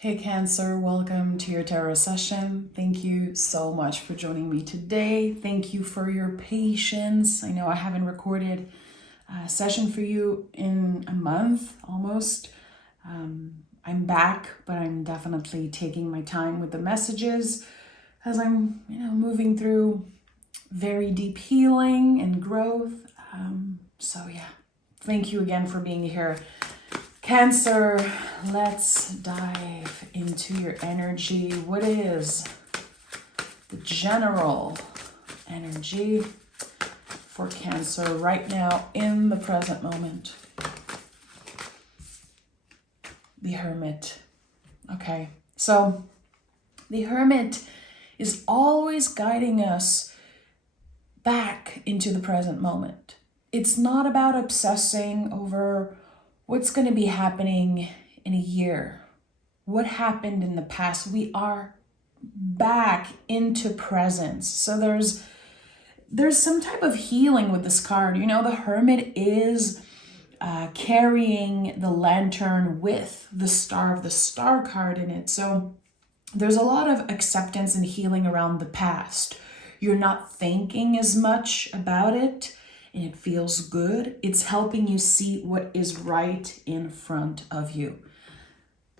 Hey Cancer, welcome to your tarot session. Thank you so much for joining me today. Thank you for your patience. I know I haven't recorded a session for you in a month almost. I'm back, but I'm definitely taking my time with the messages as I'm, moving through very deep healing and growth. So yeah, thank you again for being here. Cancer, let's dive into your energy. What is the general energy for Cancer right now in the present moment? The Hermit. Okay, so the Hermit is always guiding us back into the present moment. It's not about obsessing over what's going to be happening in a year? What happened in the past? We are back into presence. So there's some type of healing with this card. You know, the Hermit is carrying the lantern with the Star of the Star card in it. So there's a lot of acceptance and healing around the past. You're not thinking as much about it, and it feels good. It's helping you see what is right in front of you.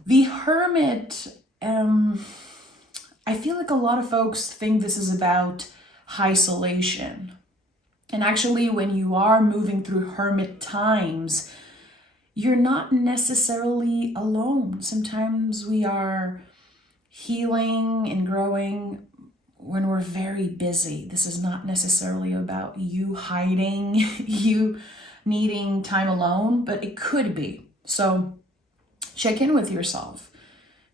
The Hermit, I feel like a lot of folks think this is about isolation. And actually, when you are moving through Hermit times, you're not necessarily alone. Sometimes we are healing and growing when we're very busy. This is not necessarily about you hiding, you needing time alone, but it could be. So check in with yourself.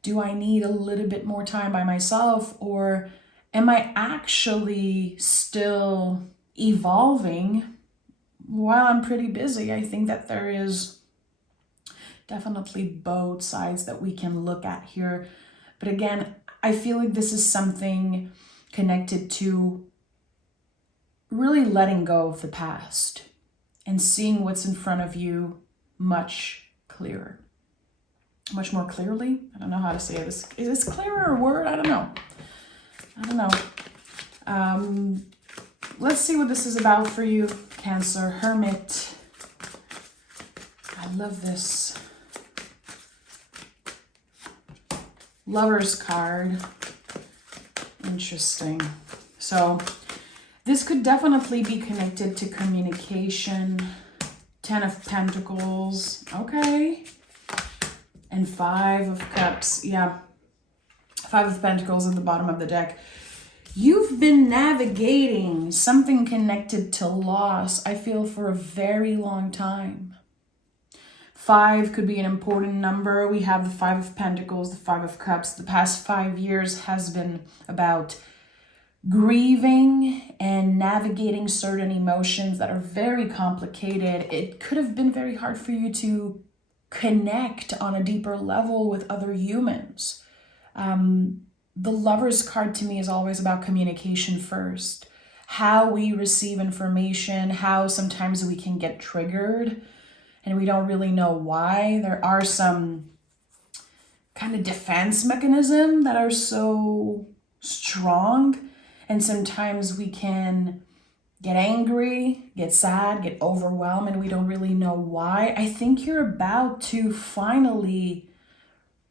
Do I need a little bit more time by myself, or am I actually still evolving while I'm pretty busy? I think that there is definitely both sides that we can look at here. But again, I feel like this is something connected to really letting go of the past and seeing what's in front of you much clearer. Much more clearly? I don't know how to say this. Is this clearer a word? I don't know. Let's see what this is about for you, Cancer. Hermit. I love this. Lover's card. Interesting. So this could definitely be connected to communication. 10 of Pentacles. Okay. And 5 of Cups. Yeah. 5 of Pentacles at the bottom of the deck. You've been navigating something connected to loss, I feel, for a very long time. 5 could be an important number. We have the 5 of Pentacles, the 5 of Cups. The past 5 years has been about grieving and navigating certain emotions that are very complicated. It could have been very hard for you to connect on a deeper level with other humans. The Lover's card to me is always about communication first. How we receive information, how sometimes we can get triggered and we don't really know why. There are some kind of defense mechanisms that are so strong, and sometimes we can get angry, get sad, get overwhelmed, and we don't really know why. I think you're about to finally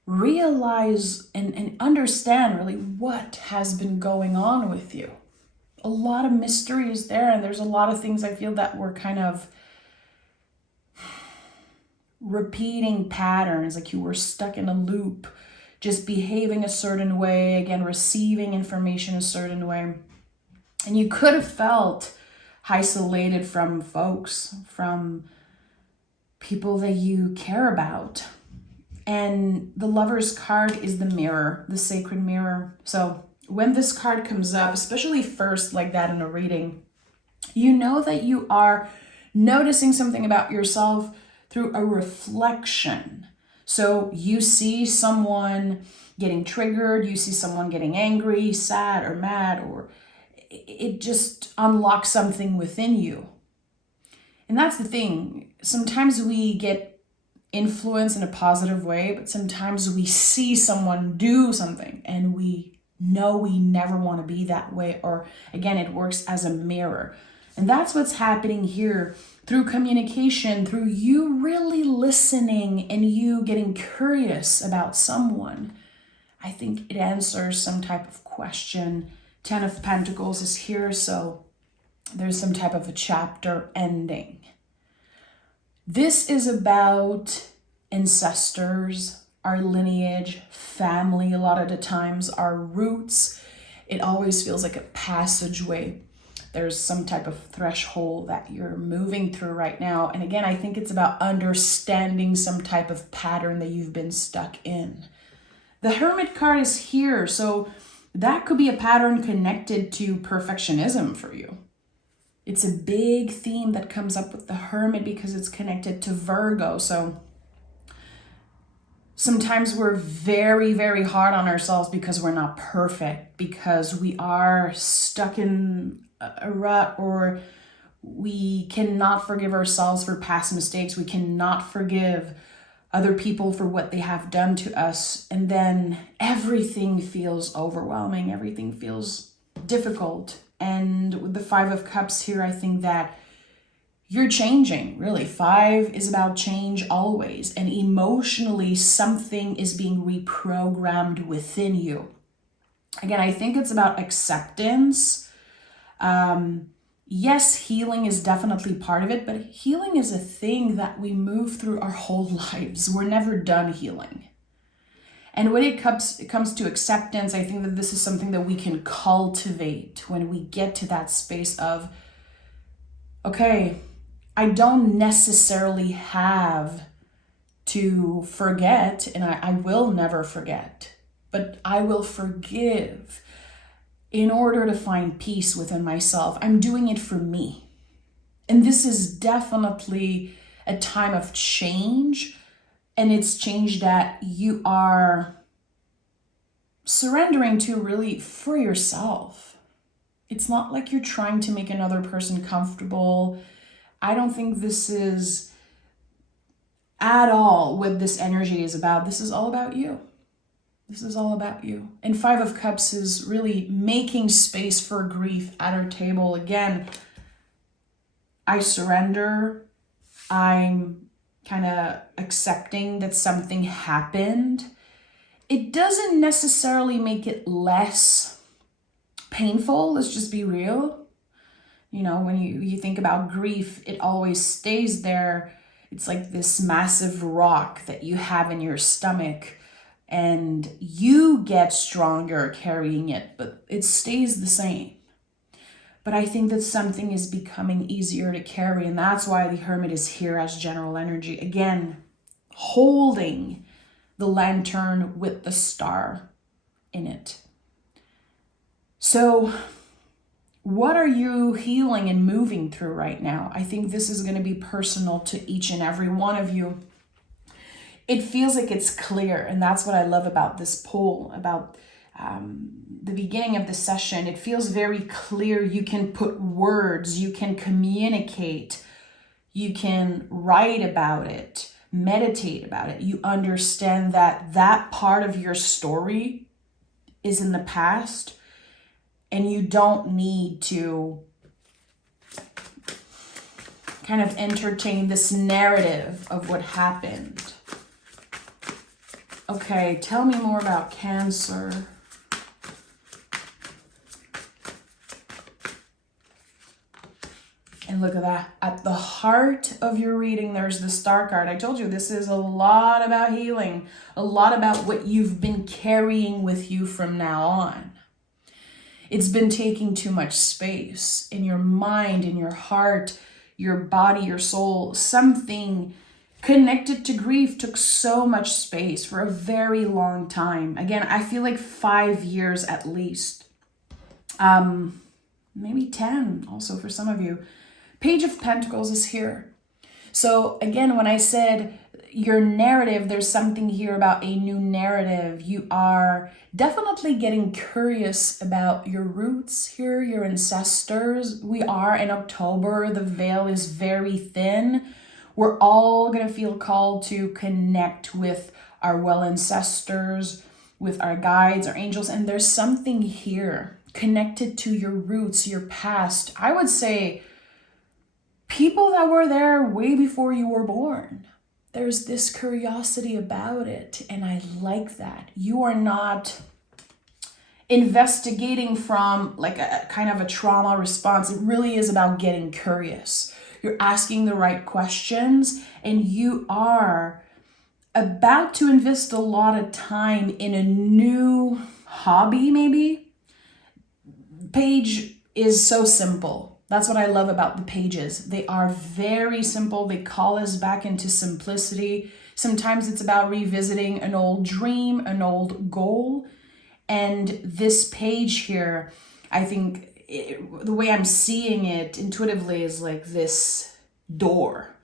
realize and understand really what has been going on with you. A lot of mystery is there, and there's a lot of things I feel that were kind of repeating patterns, like you were stuck in a loop, just behaving a certain way, again, receiving information a certain way. And you could have felt isolated from folks, from people that you care about. And the Lover's card is the mirror, the sacred mirror. So when this card comes up, especially first like that in a reading, you know that you are noticing something about yourself through a reflection. So you see someone getting triggered, you see someone getting angry, sad, or mad, or it just unlocks something within you. And that's the thing. Sometimes we get influence in a positive way, but sometimes we see someone do something and we know we never want to be that way, or again, it works as a mirror. And that's what's happening here through communication, through you really listening and you getting curious about someone. I think it answers some type of question. 10 of Pentacles is here, so there's some type of a chapter ending. This is about ancestors, our lineage, family, a lot of the times, our roots. It always feels like a passageway. There's some type of threshold that you're moving through right now. And again, I think it's about understanding some type of pattern that you've been stuck in. The Hermit card is here, so that could be a pattern connected to perfectionism for you. It's a big theme that comes up with the Hermit because it's connected to Virgo. So sometimes we're very, very hard on ourselves because we're not perfect, because we are stuck in a rut, or we cannot forgive ourselves for past mistakes. We cannot forgive other people for what they have done to us. And then everything feels overwhelming. Everything feels difficult. And with the 5 of Cups here, I think that you're changing, really. 5 is about change always. And emotionally, something is being reprogrammed within you. Again, I think it's about acceptance. Yes, healing is definitely part of it, but healing is a thing that we move through our whole lives. We're never done healing. And when it comes to acceptance, I think that this is something that we can cultivate when we get to that space of, okay, I don't necessarily have to forget, and I will never forget, but I will forgive in order to find peace within myself. I'm doing it for me. And this is definitely a time of change. And it's change that you are surrendering to really for yourself. It's not like you're trying to make another person comfortable. I don't think this is at all what this energy is about. This is all about you. This is all about you. And 5 of Cups is really making space for grief at our table. Again, I surrender. I'm kind of accepting that something happened. It doesn't necessarily make it less painful. Let's just be real. You know, when you think about grief, it always stays there. It's like this massive rock that you have in your stomach. And you get stronger carrying it, but it stays the same. But I think that something is becoming easier to carry, and that's why the Hermit is here as general energy. Again, holding the lantern with the star in it. So what are you healing and moving through right now? I think this is going to be personal to each and every one of you. It feels like it's clear, and that's what I love about this poll, about the beginning of the session. It feels very clear. You can put words, you can communicate, you can write about it, meditate about it. You understand that that part of your story is in the past, and you don't need to kind of entertain this narrative of what happened. Okay, tell me more about Cancer. And look at that. At the heart of your reading, there's the Star card. I told you this is a lot about healing, a lot about what you've been carrying with you from now on. It's been taking too much space in your mind, in your heart, your body, your soul. Something connected to grief took so much space for a very long time. Again, I feel like 5 years at least. Maybe 10 also for some of you. Page of Pentacles is here. So again, when I said your narrative, there's something here about a new narrative. You are definitely getting curious about your roots here, your ancestors. We are in October. The veil is very thin. We're all going to feel called to connect with our well ancestors, with our guides, our angels. And there's something here connected to your roots, your past. I would say people that were there way before you were born. There's this curiosity about it. And I like that. You are not investigating from like a kind of a trauma response. It really is about getting curious. You're asking the right questions, and you are about to invest a lot of time in a new hobby, maybe. Page is so simple. That's what I love about the pages. They are very simple. They call us back into simplicity. Sometimes it's about revisiting an old dream, an old goal. And this page here, I think the way I'm seeing it intuitively is like this door.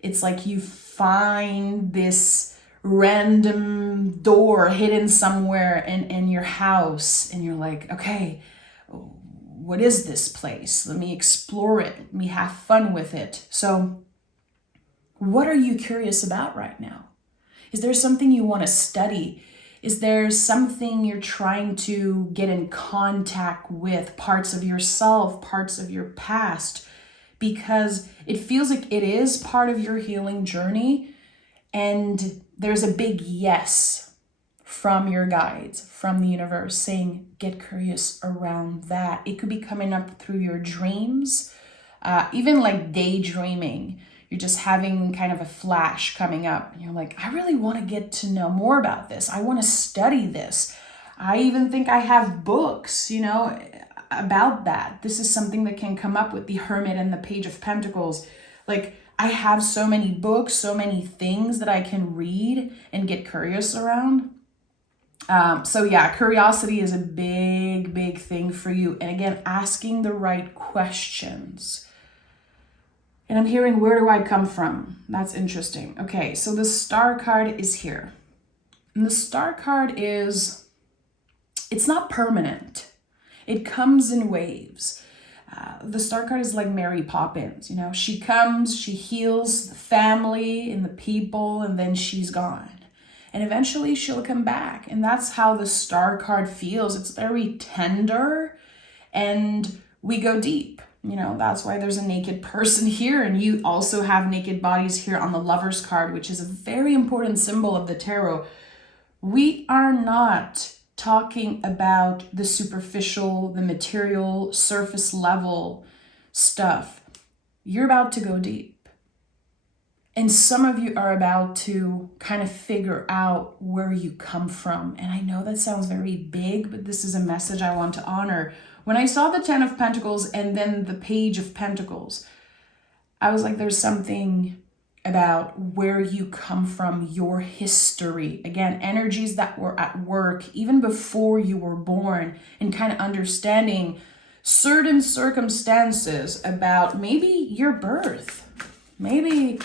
It's like you find this random door hidden somewhere in your house, and you're like, okay, what is this place? Let me explore it. Let me have fun with it. So what are you curious about right now? Is there something you want to study? Is there something you're trying to get in contact with, parts of yourself, parts of your past? Because it feels like it is part of your healing journey. And there's a big yes from your guides, from the universe, saying, get curious around that. It could be coming up through your dreams, even like daydreaming. You're just having kind of a flash coming up. And you're like, I really want to get to know more about this. I want to study this. I even think I have books, about that. This is something that can come up with the Hermit and the Page of Pentacles. Like, I have so many books, so many things that I can read and get curious around. So yeah, curiosity is a big, big thing for you. And again, asking the right questions. And I'm hearing, where do I come from? That's interesting. Okay, so the Star card is here. And the Star card it's not permanent. It comes in waves. The Star card is like Mary Poppins. She comes, she heals the family and the people, and then she's gone. And eventually she'll come back. And that's how the Star card feels. It's very tender, and we go deep. That's why there's a naked person here, and you also have naked bodies here on the Lover's card, which is a very important symbol of the tarot. We are not talking about the superficial, the material, surface level stuff. You're about to go deep. And some of you are about to kind of figure out where you come from. And I know that sounds very big, but this is a message I want to honor. When I saw the 10 of Pentacles and then the Page of Pentacles, I was like, there's something about where you come from, your history. Again, energies that were at work even before you were born, and kind of understanding certain circumstances about maybe your birth. Maybe,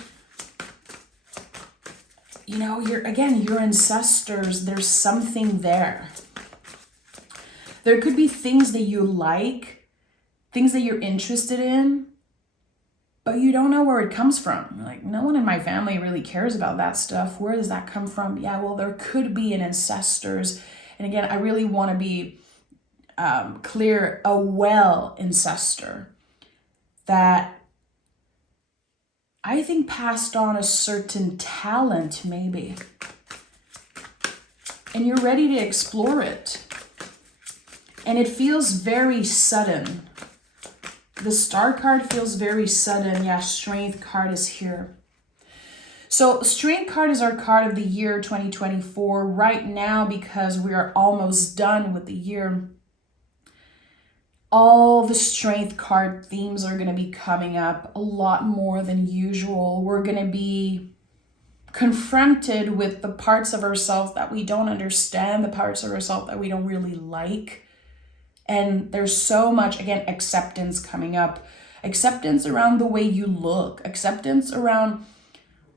your ancestors, there's something there. There could be things that you like, things that you're interested in, but you don't know where it comes from. Like, no one in my family really cares about that stuff. Where does that come from? Yeah, well, there could be an ancestors. And again, I really want to be clear, a well ancestor that I think passed on a certain talent, maybe. And you're ready to explore it. And it feels very sudden. The Star card feels very sudden. Yeah, Strength card is here. So Strength card is our card of the year 2024 right now, because we are almost done with the year. All the Strength card themes are going to be coming up a lot more than usual. We're going to be confronted with the parts of ourselves that we don't understand, the parts of ourselves that we don't really like. And there's so much, again, acceptance coming up. Acceptance around the way you look. Acceptance around,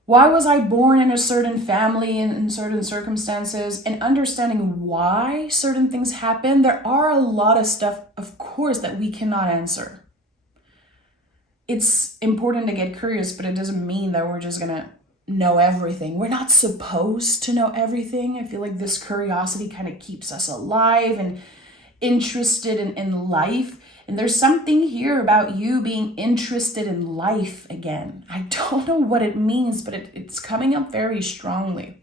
why was I born in a certain family and in certain circumstances? And understanding why certain things happen. There are a lot of stuff, of course, that we cannot answer. it's important to get curious, but it doesn't mean that we're just gonna know everything. We're not supposed to know everything. I feel like this curiosity kind of keeps us alive and interested in life. And there's something here about you being interested in life again. I don't know what it means, but it's coming up very strongly.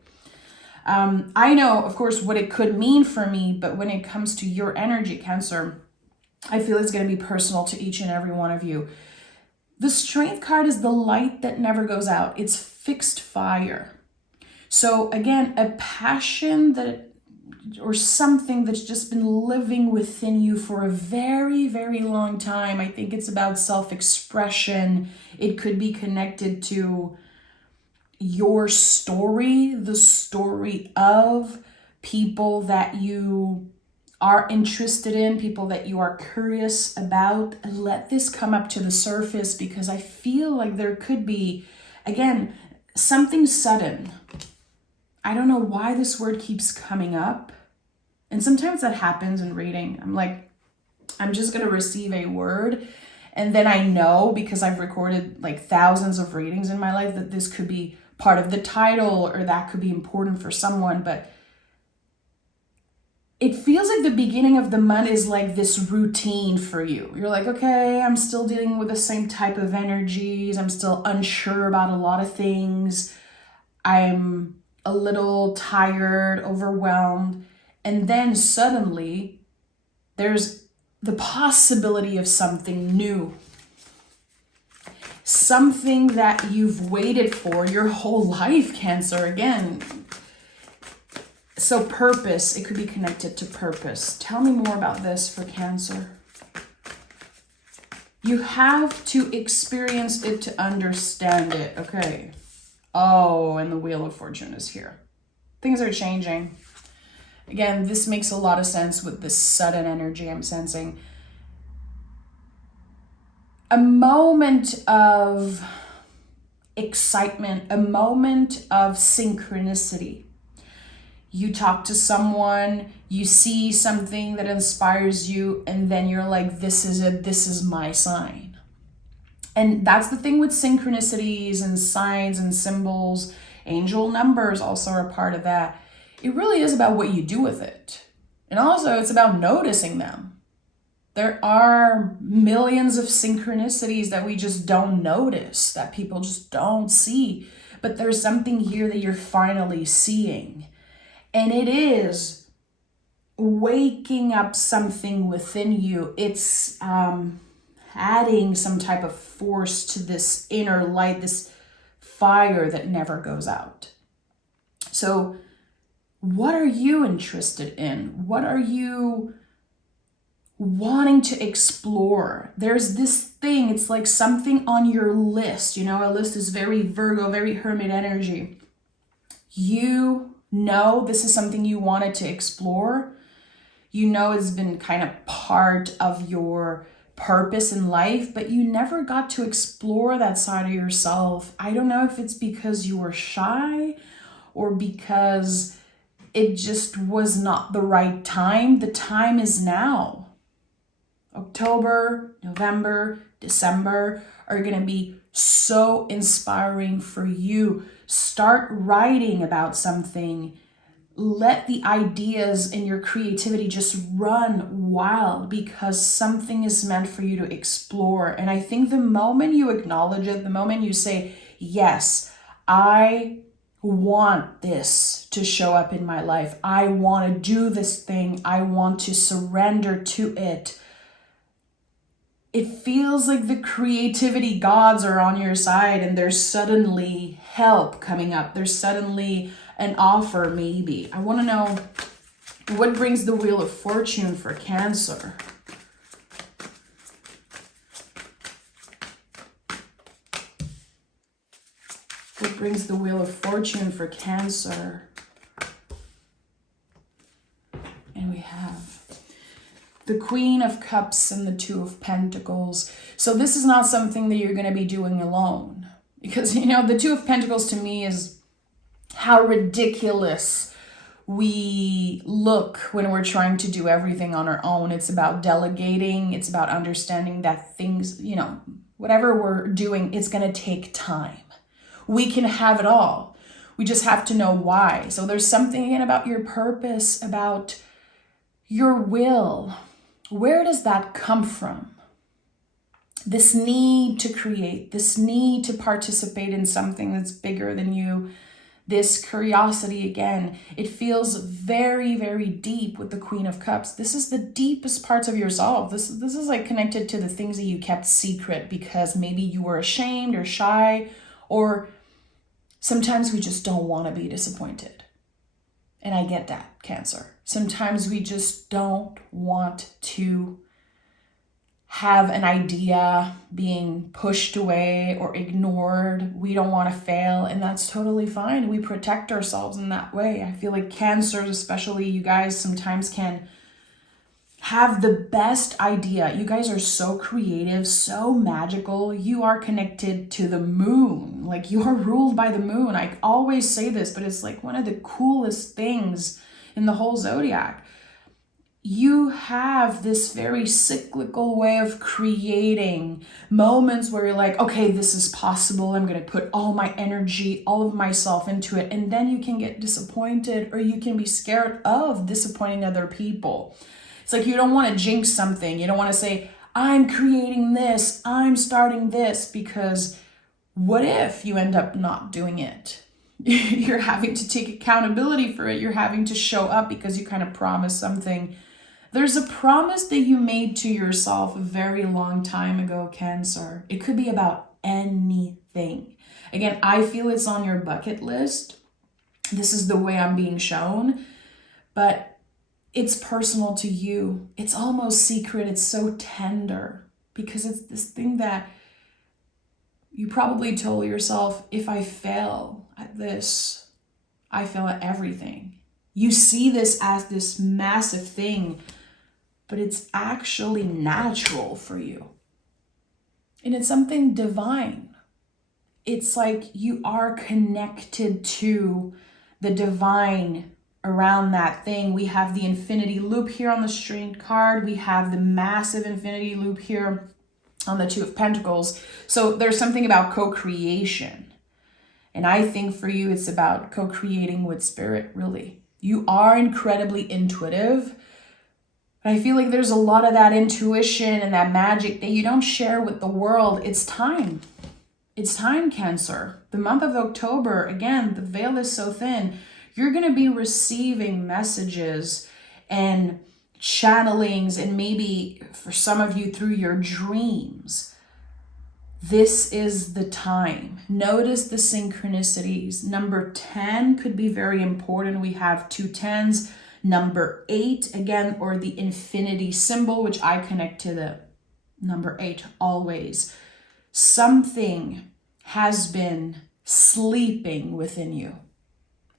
I know, of course, what it could mean for me, but when it comes to your energy, Cancer, I feel it's going to be personal to each and every one of you. The Strength card is the light that never goes out. It's fixed fire. So again, a passion or something that's just been living within you for a very, very long time. I think it's about self-expression. It could be connected to your story, the story of people that you are interested in, people that you are curious about. Let this come up to the surface, because I feel like there could be, again, something sudden. I don't know why this word keeps coming up. And sometimes that happens in reading. I'm like, I'm just going to receive a word. And then I know, because I've recorded like thousands of readings in my life, that this could be part of the title or that could be important for someone. But it feels like the beginning of the month is like this routine for you. You're like, okay, I'm still dealing with the same type of energies. I'm still unsure about a lot of things. I'm a little tired, overwhelmed. And then suddenly there's the possibility of something new. Something that you've waited for your whole life, Cancer, again. So purpose, it could be connected to purpose. Tell me more about this for Cancer. You have to experience it to understand it. Okay. Oh, and the Wheel of Fortune is here. Things are changing. Again, this makes a lot of sense with this sudden energy I'm sensing. A moment of excitement, a moment of synchronicity. You talk to someone, you see something that inspires you, and then you're like, this is it, this is my sign. And that's the thing with synchronicities and signs and symbols. Angel numbers also are part of that. It really is about what you do with it. And also it's about noticing them. There are millions of synchronicities that we just don't notice, that people just don't see. But there's something here that you're finally seeing. And it is waking up something within you. It's adding some type of force to this inner light, this fire that never goes out. So what are you interested in? What are you wanting to explore? There's this thing, it's like something on your list. You know, a list is very Virgo, very Hermit energy. You know this is something you wanted to explore. You know it's been kind of part of your purpose in life, but you never got to explore that side of yourself. I don't know if it's because you were shy or because it just was not the right time. The time is now. October, November, December are going to be so inspiring for you. Start writing about something. Let the ideas and your creativity just run wild, because something is meant for you to explore. And I think the moment you acknowledge it, the moment you say, yes, I want this to show up in my life. I want to do this thing. I want to surrender to it. It feels like the creativity gods are on your side, and there's suddenly help coming up. There's suddenly an offer, maybe. I want to know what brings the Wheel of Fortune for Cancer. What brings the Wheel of Fortune for Cancer? And we have the Queen of Cups and the Two of Pentacles. So this is not something that you're going to be doing alone. Because, you know, the Two of Pentacles to me is how ridiculous we look when we're trying to do everything on our own. It's about delegating. It's about understanding that things, you know, whatever we're doing, it's going to take time. We can have it all. We just have to know why. So there's something again about your purpose, about your will. Where does that come from? This need to create, this need to participate in something that's bigger than you, this curiosity again, it feels very, very deep with the Queen of Cups. This is the deepest parts of yourself. This is like connected to the things that you kept secret because maybe you were ashamed or shy, or sometimes we just don't want to be disappointed. And I get that, Cancer. Sometimes we just don't want to have an idea being pushed away or ignored. We don't want to fail, and that's totally fine. We protect ourselves in that way. I feel like Cancers, especially you guys, sometimes can have the best idea. You guys are so creative, so magical. You are connected to the moon. Like, you are ruled by the moon. I always say this, but it's like one of the coolest things in the whole zodiac. You have this very cyclical way of creating moments where you're like, okay, this is possible. I'm going to put all my energy, all of myself into it. And then you can get disappointed, or you can be scared of disappointing other people. It's like you don't want to jinx something. You don't want to say, I'm creating this, I'm starting this, because what if you end up not doing it? You're having to take accountability for it. You're having to show up because you kind of promised something. There's a promise that you made to yourself a very long time ago, Cancer. It could be about anything. Again, I feel it's on your bucket list. This is the way I'm being shown, but it's personal to you. It's almost secret. It's so tender because it's this thing that you probably told yourself, if I fail at this, I fail at everything. You see this as this massive thing, but it's actually natural for you. And it's something divine. It's like you are connected to the divine around that thing. We have the infinity loop here on the Strength card. We have the massive infinity loop here on the Two of Pentacles. So there's something about co-creation. And I think for you, it's about co-creating with spirit, really. You are incredibly intuitive. But I feel like there's a lot of that intuition and that magic that you don't share with the world. It's time. It's time, Cancer. The month of October, again, the veil is so thin. You're going to be receiving messages and channelings, and maybe for some of you through your dreams. This is the time. Notice the synchronicities. Number 10 could be very important. We have 2 10s. Number 8, again, or the infinity symbol, which I connect to the number 8 always. Something has been sleeping within you,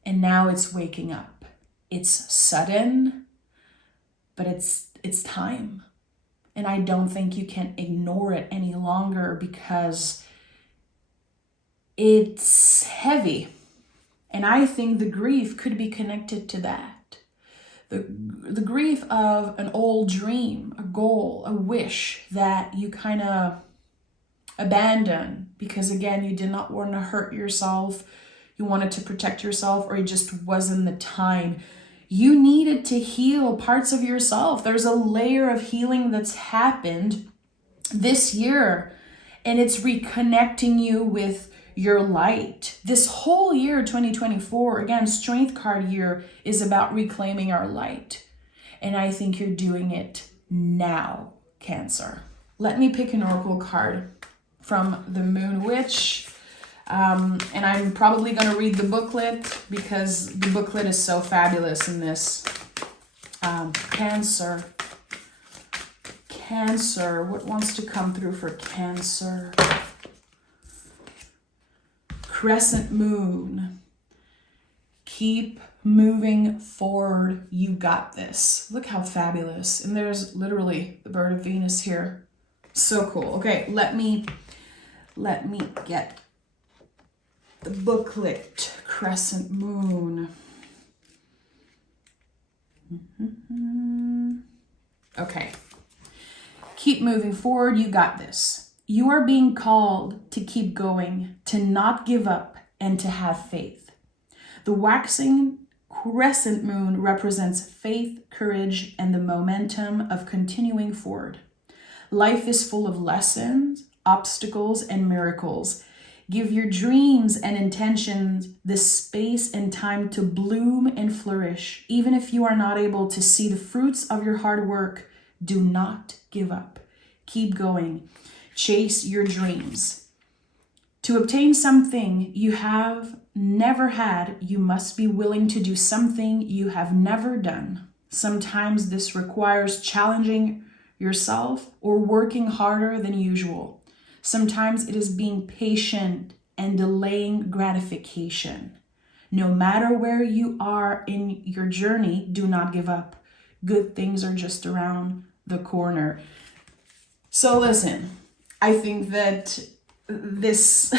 and now it's waking up. It's sudden, but it's time. And I don't think you can ignore it any longer because it's heavy. And I think the grief could be connected to that. The grief of an old dream, a goal, a wish that you kind of abandon because, again, you did not want to hurt yourself. You wanted to protect yourself, or it just wasn't the time. You needed to heal parts of yourself. There's a layer of healing that's happened this year, and it's reconnecting you with your light. This whole year, 2024, again, Strength card year, is about reclaiming our light. And I think you're doing it now, Cancer. Let me pick an oracle card from the Moon Witch. And I'm probably going to read the booklet because the booklet is so fabulous in this. Cancer. Cancer. What wants to come through for Cancer? Crescent moon. Keep moving forward. You got this. Look how fabulous. And there's literally the bird of Venus here. So cool. Okay, let me get the booklet. Crescent moon. Okay. Keep moving forward. You got this. You are being called to keep going, to not give up, and to have faith. The waxing crescent moon represents faith, courage, and the momentum of continuing forward. Life is full of lessons, obstacles, and miracles. Give your dreams and intentions the space and time to bloom and flourish. Even if you are not able to see the fruits of your hard work, do not give up. Keep going. Chase your dreams. To obtain something you have never had, you must be willing to do something you have never done. Sometimes this requires challenging yourself or working harder than usual. Sometimes it is being patient and delaying gratification. No matter where you are in your journey, do not give up. Good things are just around the corner. So listen, I think that this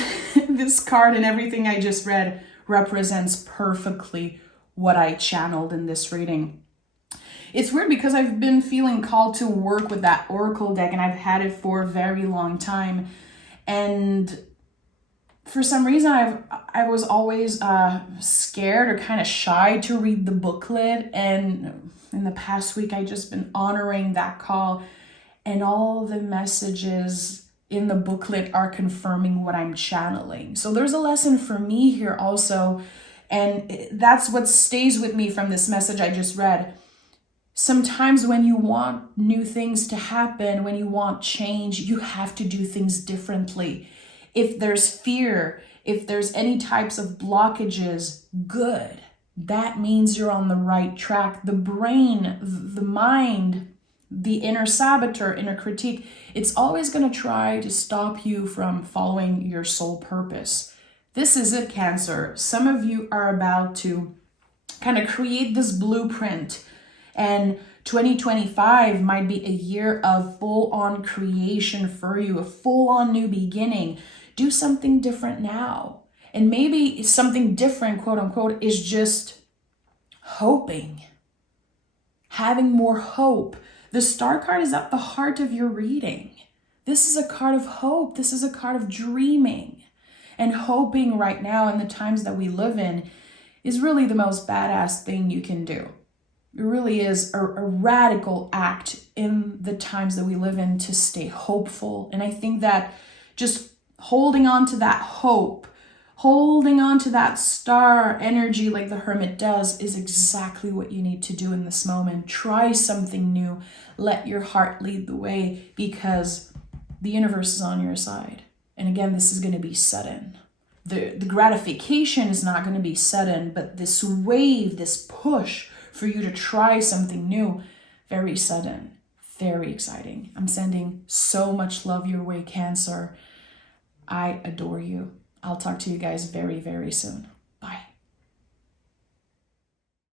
this card and everything I just read represents perfectly what I channeled in this reading. It's weird because I've been feeling called to work with that Oracle deck, and I've had it for a very long time. And for some reason, I was always scared or kind of shy to read the booklet. And in the past week, I just been honoring that call, and all the messages in the booklet are confirming what I'm channeling. So there's a lesson for me here also. And that's what stays with me from this message I just read. Sometimes when you want new things to happen, when you want change, you have to do things differently. If there's fear, if there's any types of blockages, good. That means you're on the right track. The brain, the mind, the inner saboteur, inner critique, it's always going to try to stop you from following your soul purpose. This is it, Cancer. Some of you are about to kind of create this blueprint, and 2025 might be a year of full-on creation for you, a full-on new beginning. Do something different now. And maybe something different, quote unquote, is just hoping, having more hope. The Star card is at the heart of your reading. This is a card of hope. This is a card of dreaming. And hoping right now in the times that we live in is really the most badass thing you can do. It really is a radical act in the times that we live in to stay hopeful. And I think that just holding on to that hope, holding on to that star energy like the Hermit does is exactly what you need to do in this moment. Try something new. Let your heart lead the way, because the universe is on your side. And again, this is going to be sudden. The gratification is not going to be sudden, but this wave, this push for you to try something new, very sudden, very exciting. I'm sending so much love your way, Cancer. I adore you. I'll talk to you guys very, very soon.